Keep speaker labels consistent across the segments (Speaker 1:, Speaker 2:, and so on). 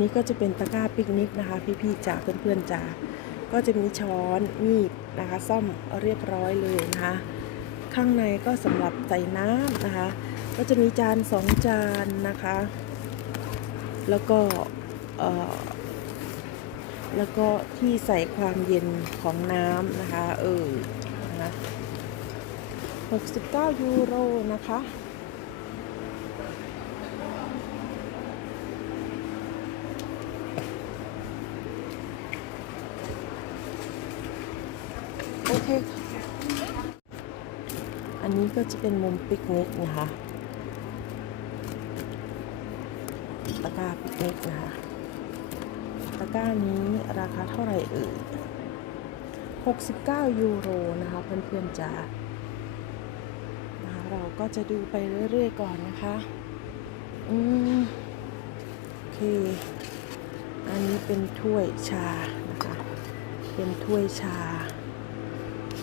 Speaker 1: นี่ก็จะเป็นตะกร้าปิกนิกนะคะ พี่ๆจ๋าเพื่อนๆจ๋าก็จะมีช้อนมีดนะคะซ่อมเรียบร้อยเลยนะคะ ข้างในก็สำหรับใส่น้ำนะคะ ก็จะมีจานสองจานนะคะ แล้วก็แล้วก็ที่ใส่ความเย็นของน้ำนะคะ เออนะ69 ยูโรนะคะ โอเค อันนี้ก็จะเป็นมุมปิกนิกนะคะตะกร้าปิกนิกนะคะตะกร้านี้ราคาเท่าไหร่เอ่ย69 ยูโรนะคะเพื่อนๆจ๋านะคะเราก็จะดูไปเรื่อยๆก่อนนะคะ อืมโอเค อันนี้เป็นถ้วยชานะคะ เป็นถ้วยชา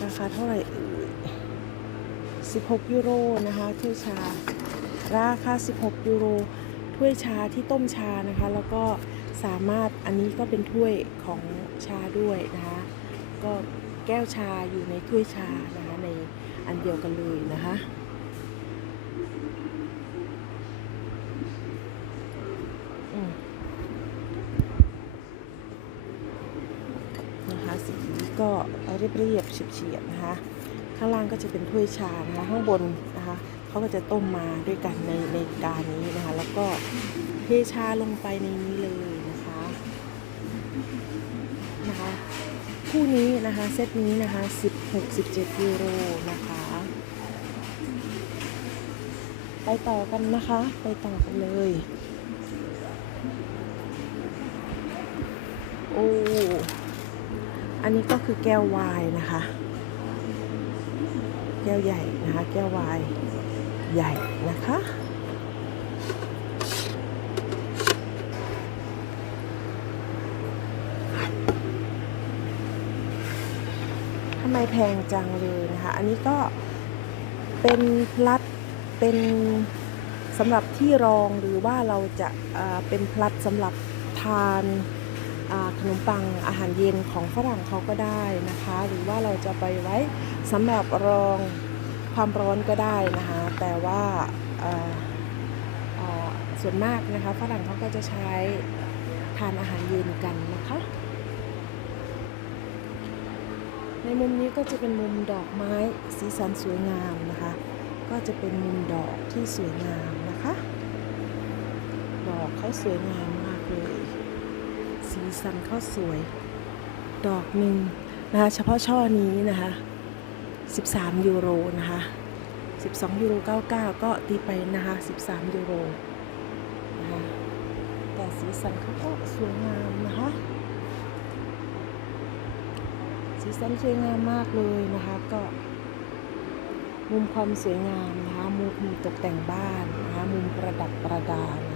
Speaker 1: ราคาเท่าไหร่เอ่ย16 ยูโรนะคะถ้วยชา ราคา 16 ยูโรถ้วยชาที่ต้มชานะคะ แล้วก็สามารถอันนี้ก็เป็นถ้วยของชาด้วยนะคะ ก็แก้วชาอยู่ในถ้วยชานะคะในอันเดียวกันเลยนะคะ นะคะสีก็เรียบเรียบๆเฉียบๆนะคะ ข้างล่างก็จะเป็นถ้วยชานะคะข้างบนนะคะเขาก็จะต้มมาด้วยกันในในการนี้นะคะ แล้วก็เทชาลงไปในนี้เลยนะคะนะคะคู่นี้นะคะเซตนี้นะคะ16 17ยูโรนะคะ ไปต่อกันนะคะ ไปต่อกันเลย โอ้ อันนี้ก็คือแก้ววายนะคะ แก้วใหญ่นะคะ แก้ววายใหญ่นะคะ ทำไมแพงจังเลยนะคะ อันนี้ก็เป็นพลัดเป็นสำหรับที่รองหรือว่าเราจะเป็นพลัดสำหรับทาน ขนมปังอาหารเย็นของฝรั่งเขาก็ได้นะคะ หรือว่าเราจะไปไว้สำหรับรองความร้อนก็ได้นะคะ แต่ว่าส่วนมากนะคะฝรั่งเขาก็จะใช้ทานอาหารเย็นกันนะคะ ในมุมนี้ก็จะเป็นมุมดอกไม้สีสันสวยงามนะคะ ก็จะเป็นมุมดอกที่สวยงามนะคะ ดอกเขาสวยงาม สีสันเขาสวย ดอกหนึ่งนะคะเฉพาะช่อนี้นะคะ 13 ยูโรนะคะ 12 ยูโร 99 ก็ตีไปนะคะ 13 ยูโรนะคะแต่สีสันเขาก็สวยงามนะคะ สีสันสวยงามมากเลยนะคะก็มุมความสวยงามนะคะมุมตกแต่งบ้านนะคะมุมประดับประดานะ